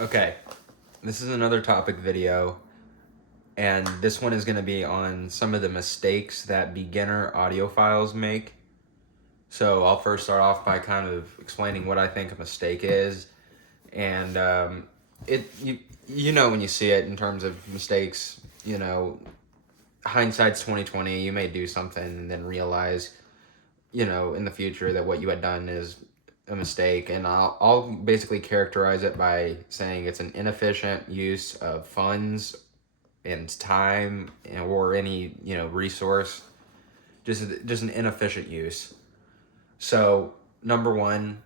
Okay, this is another topic video, and this one is going to be on some of the mistakes that beginner audiophiles make. So I'll first start off by kind of explaining what I think a mistake is, and you know when you see it in terms of mistakes, hindsight's 2020. You may do something and then realize, in the future that what you had done is a mistake, and I'll basically characterize it by saying it's an inefficient use of funds and time or any resource, just an inefficient use. So number one,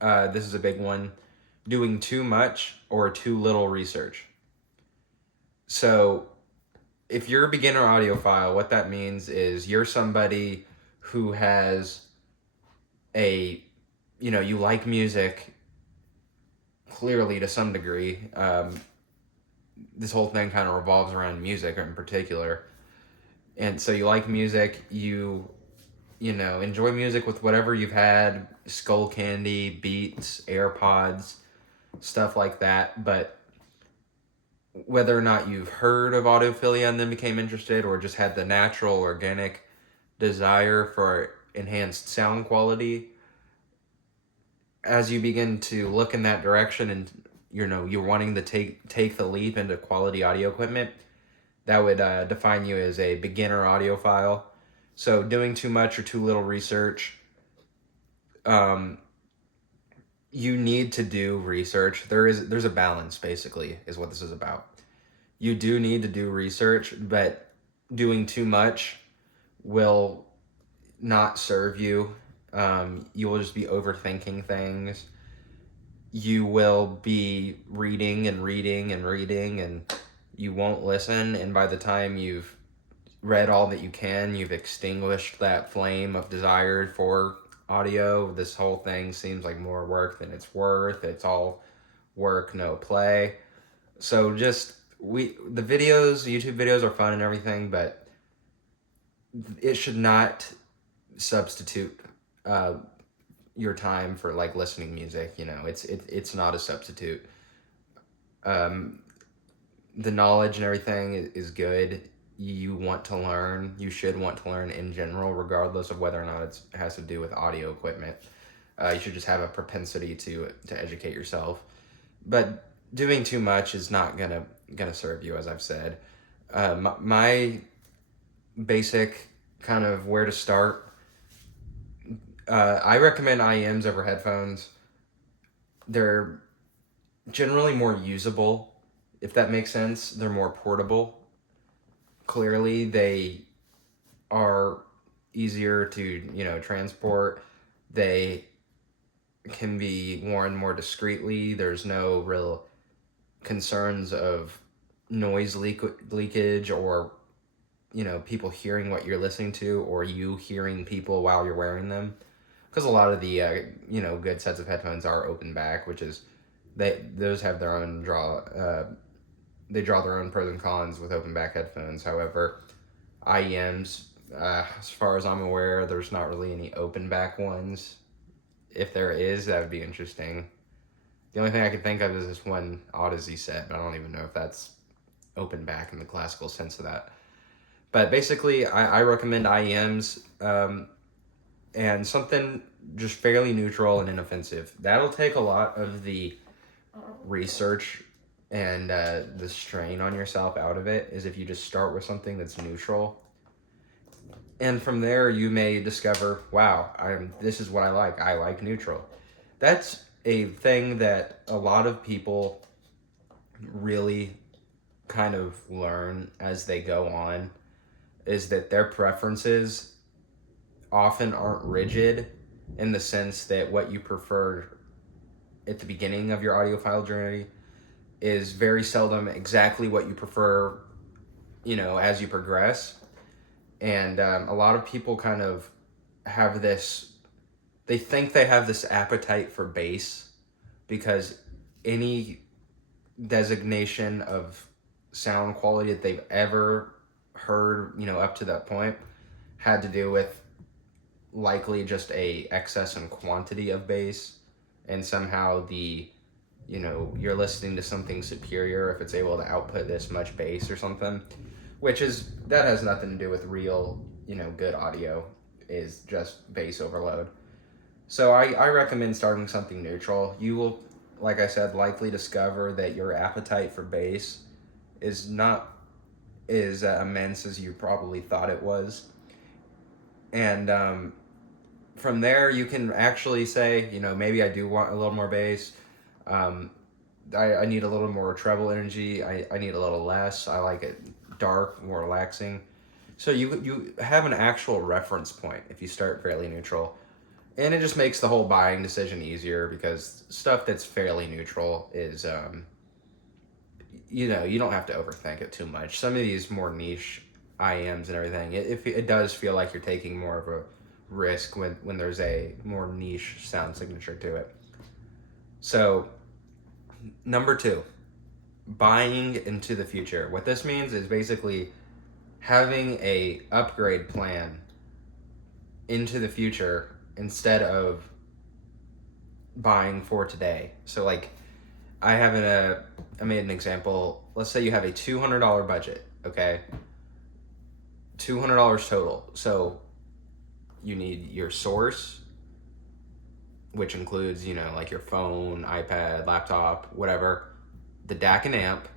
this is a big one: doing too much or too little research. So if you're a beginner audiophile, what that means is you're somebody who has you like music clearly to some degree. This whole thing kind of revolves around music in particular. And so you like music, you enjoy music with whatever you've had, Skull Candy, Beats, AirPods, stuff like that. But whether or not you've heard of audiophilia and then became interested, or just had the natural, organic desire for enhanced sound quality, as you begin to look in that direction and you're wanting to take the leap into quality audio equipment, that would define you as a beginner audiophile. So doing too much or too little research, you need to do research. There's a balance, basically, is what this is about. You do need to do research, but doing too much will not serve you. You will just be overthinking things. You will be reading and reading and reading, and you won't listen. And by the time you've read all that you can, you've extinguished that flame of desire for audio. This whole thing seems like more work than it's worth. It's all work, no play. So just the YouTube videos are fun and everything, but it should not substitute your time for like listening music. It's not a substitute. The knowledge and everything is good. You want to learn. You should want to learn in general, regardless of whether or not it has to do with audio equipment. You should just have a propensity to educate yourself. But doing too much is not gonna serve you, as I've said. My basic kind of where to start. I recommend IEMs over headphones. They're generally more usable, if that makes sense. They're more portable. Clearly, they are easier to transport. They can be worn more discreetly. There's no real concerns of noise leakage or people hearing what you're listening to, or you hearing people while you're wearing them, because a lot of the good sets of headphones are open back, which is those have their own they draw their own pros and cons with open back headphones. However, IEMs, as far as I'm aware, there's not really any open back ones. If there is, that would be interesting. The only thing I could think of is this one Odyssey set, but I don't even know if that's open back in the classical sense of that. But basically, I recommend IEMs, and something just fairly neutral and inoffensive. That'll take a lot of the research and the strain on yourself out of it, is if you just start with something that's neutral. And from there, you may discover, wow, this is what I like. I like neutral. That's a thing that a lot of people really kind of learn as they go on, is that their preferences often aren't rigid, in the sense that what you prefer at the beginning of your audiophile journey is very seldom exactly what you prefer, as you progress. And a lot of people kind of have they think they have this appetite for bass, because any designation of sound quality that they've ever heard, up to that point, had to do with likely just a excess in quantity of bass, and somehow the you're listening to something superior if it's able to output this much bass or something, that has nothing to do with real, good audio, is just bass overload. So I recommend starting something neutral. You will, like I said, likely discover that your appetite for bass is not as immense as you probably thought it was. And from there, you can actually say, maybe I do want a little more bass. I need a little more treble energy. I need a little less. I like it dark, more relaxing. So you have an actual reference point if you start fairly neutral. And it just makes the whole buying decision easier, because stuff that's fairly neutral is, you don't have to overthink it too much. Some of these more niche IEMs and everything, it does feel like you're taking more of a risk when there's a more niche sound signature to it. So, number 2, buying into the future. What this means is basically having a upgrade plan into the future instead of buying for today. So like, I made an example. Let's say you have a $200 budget, okay? $200 total. So you need your source, which includes, like your phone, iPad, laptop, whatever, the DAC and amp,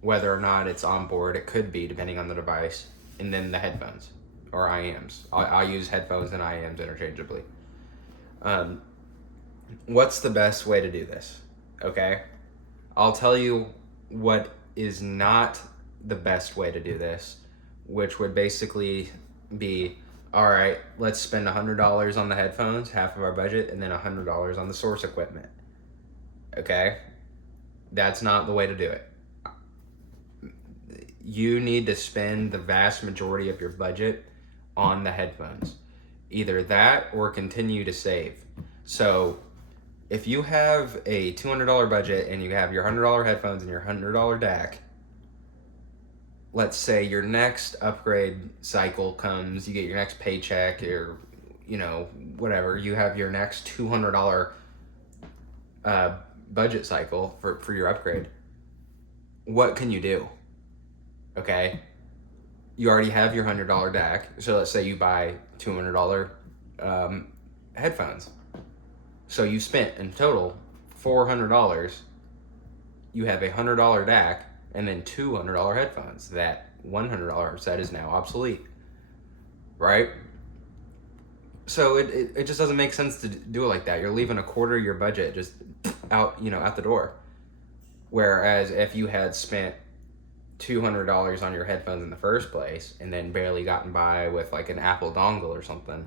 whether or not it's on board, it could be depending on the device, and then the headphones or IEMs. I use headphones and IEMs interchangeably. What's the best way to do this? Okay, I'll tell you what is not the best way to do this, which would basically be, all right, let's spend $100 on the headphones, half of our budget, and then $100 on the source equipment. Okay, that's not the way to do it. You need to spend the vast majority of your budget on the headphones. Either that or continue to save. So if you have a $200 budget and you have your $100 headphones and your $100 DAC, let's say your next upgrade cycle comes, you get your next paycheck, or whatever, you have your next $200 budget cycle for your upgrade. What can you do? Okay, you already have your $100 DAC, so let's say you buy $200 headphones. So you spent in total $400. You have a $100 DAC and then $200 headphones. That $100 set is now obsolete, right? So it just doesn't make sense to do it like that. You're leaving a quarter of your budget just out the door. Whereas if you had spent $200 on your headphones in the first place and then barely gotten by with like an Apple dongle or something,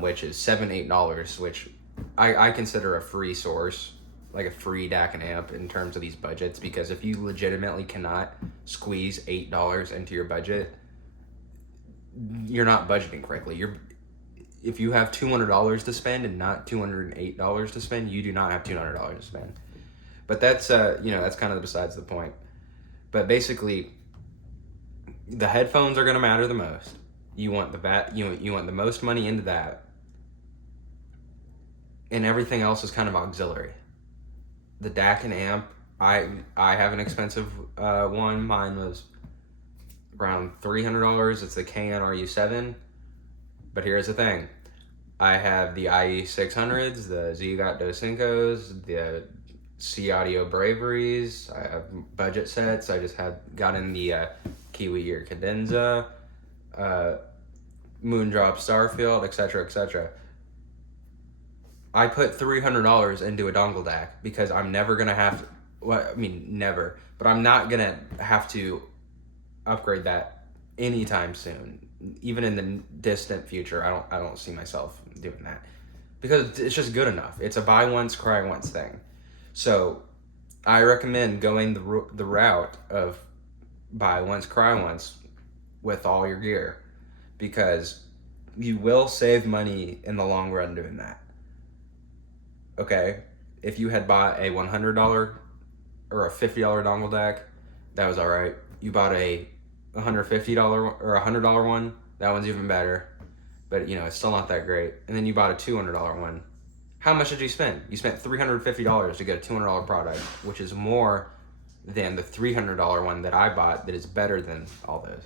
which is $7-8, which I consider a free source, like a free DAC and amp in terms of these budgets, because if you legitimately cannot squeeze $8 into your budget, you're not budgeting correctly. If you have $200 to spend and not $208 to spend, you do not have $200 to spend. But that's that's kind of besides the point. But basically, the headphones are going to matter the most. You want you want the most money into that, and everything else is kind of auxiliary. The DAC and amp, I have an expensive one. Mine was around $300. It's the KNRU7. But here's the thing. I have the IE600s, the Z-Got Dos Cincos, the C Audio Braveries. I have budget sets. I just got in the Kiwi Ear Cadenza, Moondrop Starfield, etc., etc. I put $300 into a dongle DAC because I'm never gonna have to, well, I mean never, but I'm not gonna have to upgrade that anytime soon. Even in the distant future, I don't see myself doing that, because it's just good enough. It's a buy once, cry once thing. So I recommend going the route of buy once, cry once with all your gear, because you will save money in the long run doing that. Okay, if you had bought a $100 or a $50 dongle DAC, that was all right. You bought a $150 or a $100 one, that one's even better, but it's still not that great. And then you bought a $200 one. How much did you spend? You spent $350 to get a $200 product, which is more than the $300 one that I bought that is better than all those.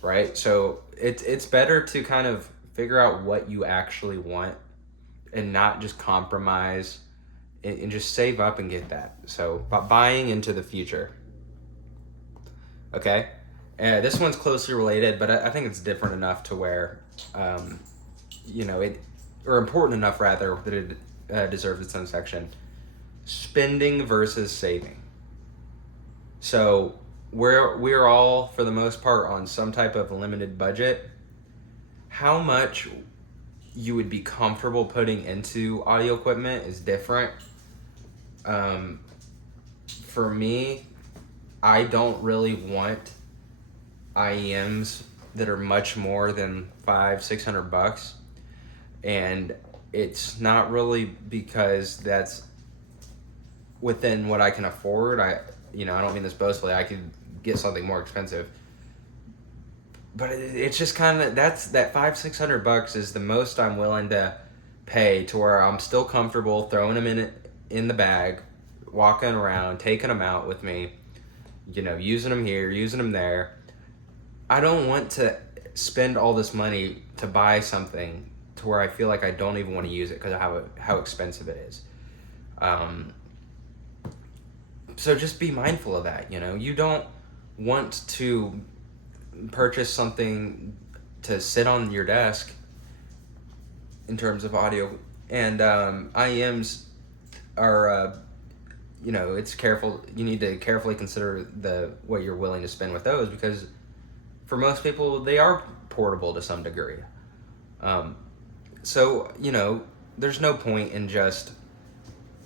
Right? So it's better to kind of figure out what you actually want and not just compromise and just save up and get that. So buying into the future. Okay? This one's closely related, but I think it's different enough to where, or important enough rather, that it deserves its own section. Spending versus saving. So we're all, for the most part, on some type of limited budget. How much you would be comfortable putting into audio equipment is different. For me, I don't really want IEMs that are much more than $500-600, and it's not really because that's within what I can afford. I don't mean this boastfully. I could get something more expensive, but it's just kind of that $500-600 is the most I'm willing to pay to where I'm still comfortable throwing them in the bag, walking around, taking them out with me, using them here, using them there. I don't want to spend all this money to buy something to where I feel like I don't even want to use it because of how expensive it is. So just be mindful of that. You don't want to purchase something to sit on your desk in terms of audio, and IEMs are it's careful. You need to carefully consider what you're willing to spend with those, because for most people they are portable to some degree. So there's no point in just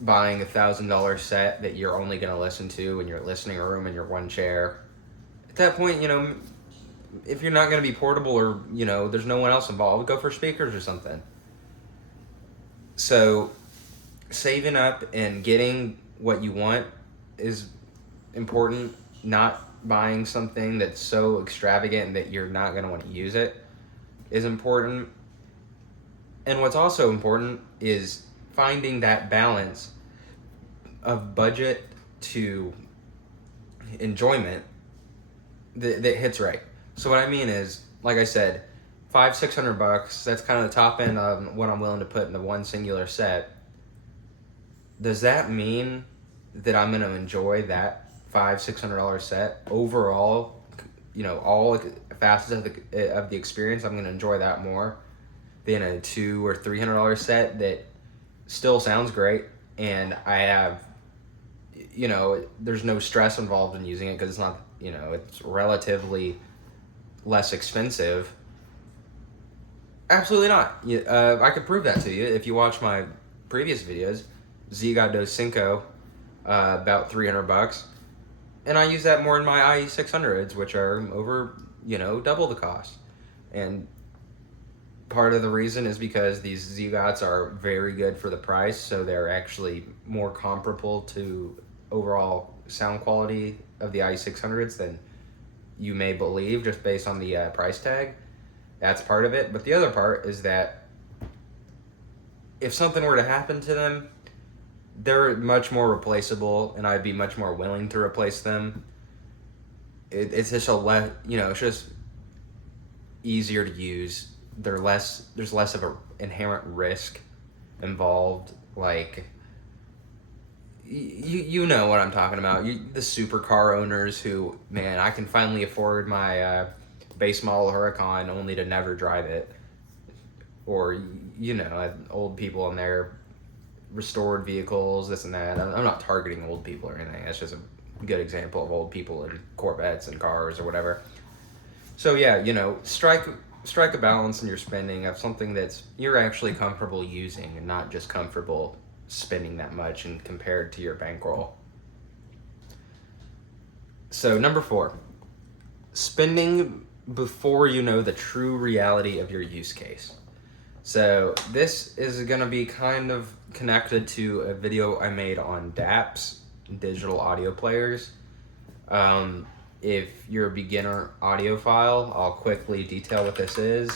buying $1,000 set that you're only going to listen to in your listening room in your one chair. At that point, if you're not going to be portable, or there's no one else involved, go for speakers or something. So saving up and getting what you want is important. Not buying something that's so extravagant that you're not going to want to use it is important. And what's also important is finding that balance of budget to enjoyment that hits right. So what I mean is, like I said, $500-600, that's kind of the top end of what I'm willing to put in the one singular set. Does that mean that I'm going to enjoy that $500-600 set overall? All facets of the experience, I'm going to enjoy that more than a $200 or $300 set that still sounds great, and I have, there's no stress involved in using it because it's not, it's relatively less expensive. Absolutely not. I could prove that to you if you watch my previous videos. Z-God Dos Cinco, about $300, and I use that more in my IE600s, which are over, double the cost. And part of the reason is because these Z-Gots are very good for the price, so they're actually more comparable to overall sound quality of the IE600s than you may believe just based on the price tag. That's part of it. But the other part is that if something were to happen to them, they're much more replaceable, and I'd be much more willing to replace them. It's just it's just easier to use. There's less of an inherent risk involved. Like, you know what I'm talking about. The supercar owners who, man, I can finally afford my base model Huracan only to never drive it. Or, old people in their restored vehicles, this and that. I'm not targeting old people or anything. That's just a good example of old people in Corvettes and cars or whatever. So yeah, strike a balance in your spending of something that's you're actually comfortable using and not just comfortable spending that much and compared to your bankroll. So number 4, spending before you know the true reality of your use case. So this is going to be kind of connected to a video I made on DAPs, digital audio players. If you're a beginner audiophile, I'll quickly detail what this is.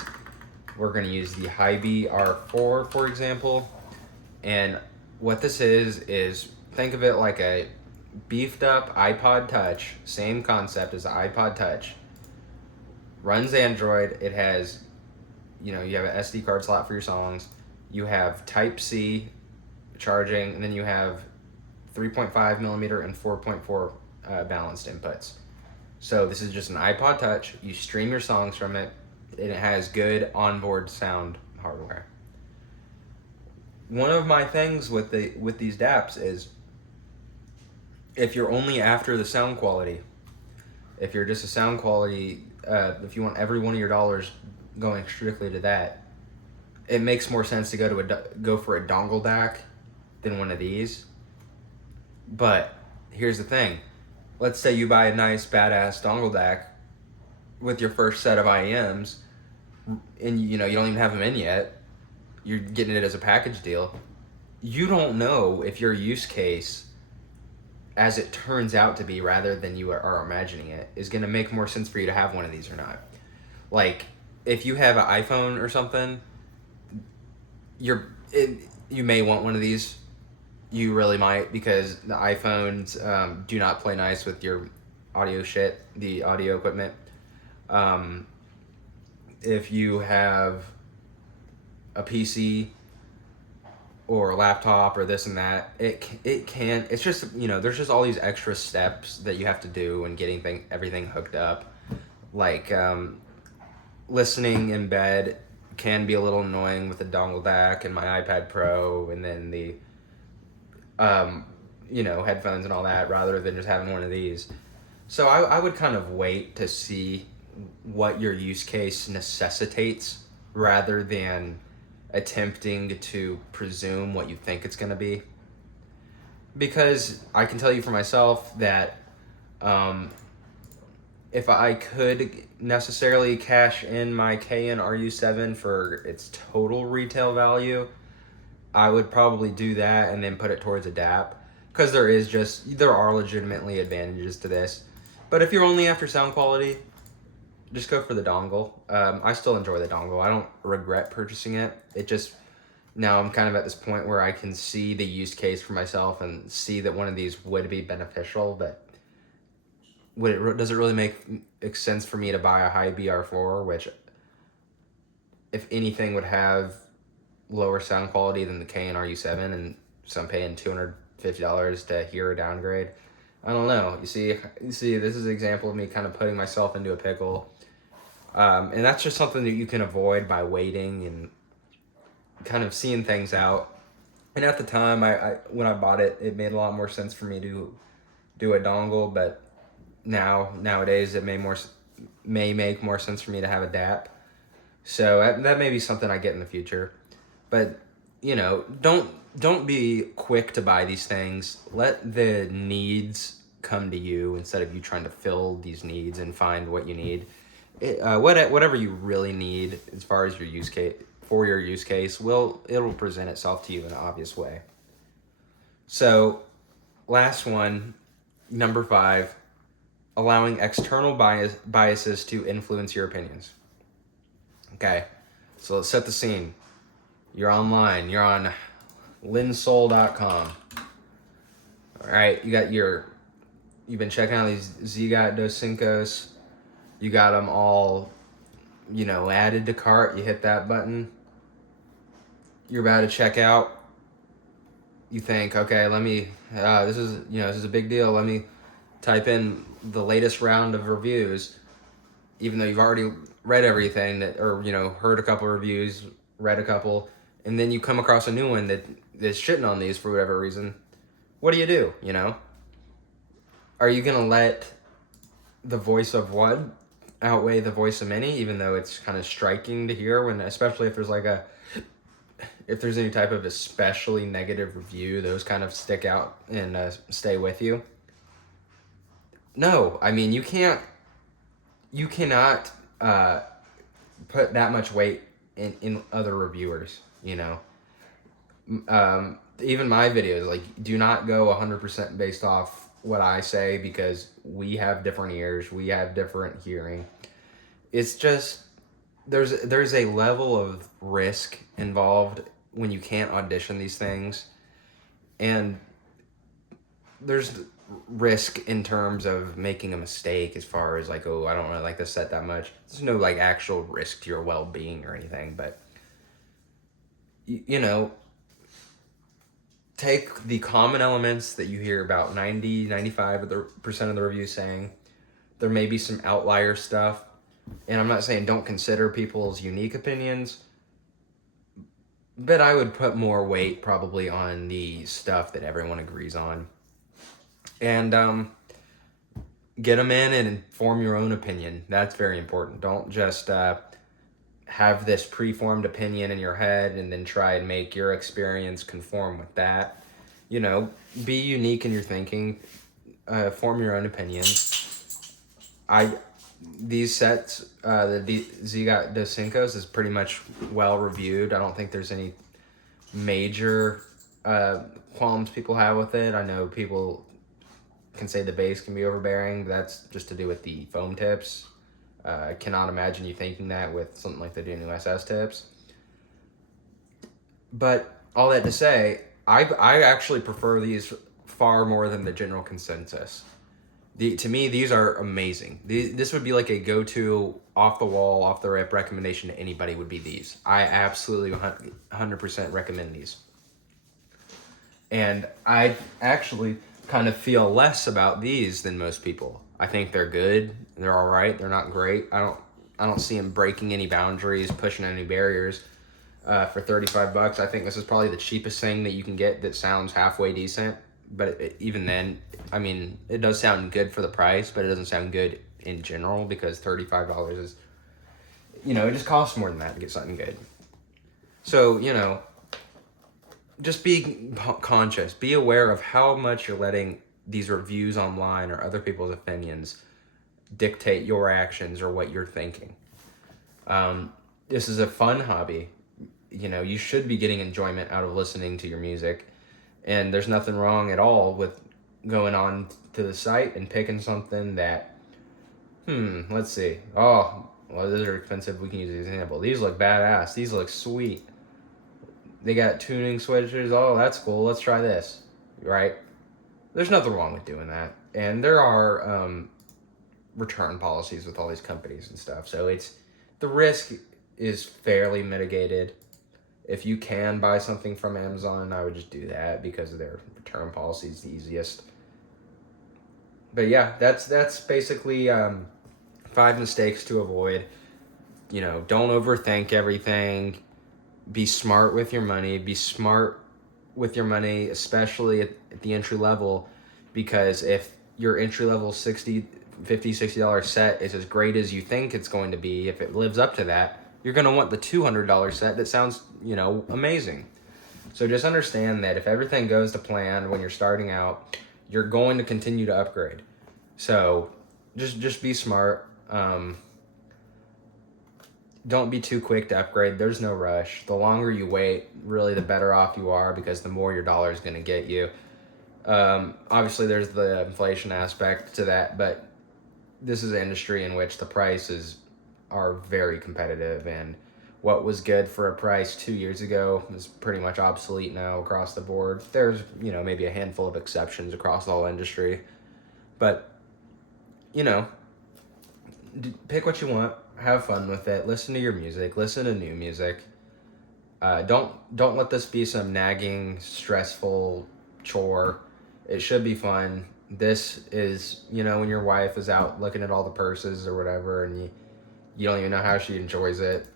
We're going to use the Hy-B R4, for example. And what this is think of it like a beefed up iPod Touch, same concept as the iPod Touch. Runs Android. It has, you have an SD card slot for your songs. You have Type C charging, and then you have 3.5 millimeter and 4.4 balanced inputs. So this is just an iPod Touch. You stream your songs from it, and it has good onboard sound hardware. One of my things with these DAPs is, if you're only after the sound quality, if you're just a sound quality, if you want every one of your dollars going strictly to that, it makes more sense to go for a dongle DAC than one of these. But here's the thing. Let's say you buy a nice badass dongle DAC with your first set of IEMs, and you don't even have them in yet. You're getting it as a package deal. You don't know if your use case, as it turns out to be rather than you are imagining it, is going to make more sense for you to have one of these or not. Like, if you have an iPhone or something, you may want one of these. You really might, because the iPhones do not play nice with your audio shit, the audio equipment. If you have a PC or a laptop or this and that, it's just, there's just all these extra steps that you have to do in getting everything hooked up. Like, listening in bed can be a little annoying with the dongle DAC and my iPad Pro, and then the headphones and all that, rather than just having one of these. So I would kind of wait to see what your use case necessitates, rather than attempting to presume what you think it's going to be. Because I can tell you for myself that if I could necessarily cash in my KN-RU7 for its total retail value, I would probably do that and then put it towards a DAP, because there are legitimately advantages to this. But if you're only after sound quality, just go for the dongle. I still enjoy the dongle. I don't regret purchasing it. Now I'm kind of at this point where I can see the use case for myself and see that one of these would be beneficial, but does it really make sense for me to buy a high BR4, which, if anything, would have lower sound quality than the KN-RU7, and so I'm paying $250 to hear a downgrade? I don't know. You see, this is an example of me kind of putting myself into a pickle. And that's just something that you can avoid by waiting and kind of seeing things out. And at the time, when I bought it, it made a lot more sense for me to do a dongle, but nowadays it may make more sense for me to have a DAP. So that may be something I get in the future. But, don't be quick to buy these things. Let the needs come to you instead of you trying to fill these needs and find what you need. Whatever you really need as far as your use case, it'll present itself to you in an obvious way. So, last one, number 5, allowing external biases to influence your opinions. Okay, so let's set the scene. You're online. You're on linsoul.com. All right, you've been checking out these Zigot Dos Cincos. You got them all, added to cart. You hit that button. You're about to check out. You think, okay, this is a big deal. Let me type in the latest round of reviews, even though you've already read everything heard a couple reviews, read a couple, and then you come across a new one that's shitting on these for whatever reason. What do? Are you going to let the voice of one outweigh the voice of many, even though it's kind of striking to hear, especially if there's any type of especially negative review, those kind of stick out and stay with you? No, I mean, you cannot put that much weight in other reviewers, even my videos, do not go 100% based off what I say, because we have different ears, we have different hearing. It's just, there's a level of risk involved when you can't audition these things, and there's risk in terms of making a mistake as far as like, oh, I don't really like this set that much. There's no like actual risk to your well-being or anything, but you know, take the common elements that you hear about 90-95% of the reviews saying. There may be some outlier stuff, and I'm not saying don't consider people's unique opinions, but I would put more weight probably on the stuff that everyone agrees on. And get them in and form your own opinion. That's very important. Don't just have this preformed opinion in your head and then try and make your experience conform with that. You know, be unique in your thinking. Form your own opinions. These sets, the Zigot dos Cincos is pretty much well reviewed. I don't think there's any major qualms people have with it. I know people can say the bass can be overbearing, but that's just to do with the foam tips. I cannot imagine you thinking that with something like the new SS tips. But all that to say, I actually prefer these far more than the general consensus. To me, these are amazing. This would be like a go-to, off-the-wall, off-the-rip recommendation to anybody would be these. I absolutely 100% recommend these. And I actually kind of feel less about these than most people. I think they're good. They're all right. They're not great. I don't see them breaking any boundaries, pushing any barriers. For $35, I think this is probably the cheapest thing that you can get that sounds halfway decent. But even then, I mean, it does sound good for the price, but it doesn't sound good in general because $35 is, it just costs more than that to get something good. So, just be conscious. Be aware of how much you're letting these reviews online or other people's opinions dictate your actions or what you're thinking. This is a fun hobby. You should be getting enjoyment out of listening to your music. And there's nothing wrong at all with going on to the site and picking something that, let's see. Oh, well, these are expensive. We can use an example. These look badass. These look sweet. They got tuning switches. Oh, that's cool. Let's try this. Right? There's nothing wrong with doing that. And there are return policies with all these companies and stuff. So the risk is fairly mitigated. If you can buy something from Amazon, I would just do that because their return policy is the easiest. But yeah, that's basically 5 mistakes to avoid. Don't overthink everything. Be smart with your money. Be smart with your money, especially at the entry level, because if your entry level $60 set is as great as you think it's going to be, if it lives up to that, you're going to want the $200 set that sounds, amazing. So just understand that if everything goes to plan when you're starting out, you're going to continue to upgrade. So just be smart. Don't be too quick to upgrade. There's no rush. The longer you wait, really the better off you are because the more your dollar is going to get you. Obviously, there's the inflation aspect to that, but this is an industry in which the prices are very competitive, and what was good for a price 2 years ago is pretty much obsolete now across the board. There's, maybe a handful of exceptions across the whole industry, but, pick what you want, have fun with it, listen to your music, listen to new music. Don't let this be some nagging, stressful chore. It should be fun. This is, when your wife is out looking at all the purses or whatever, and you don't even know how she enjoys it,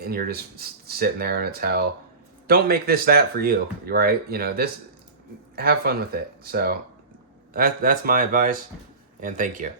and you're just sitting there and it's hell. Don't make this that for you, right? Have fun with it. So that's my advice, and thank you.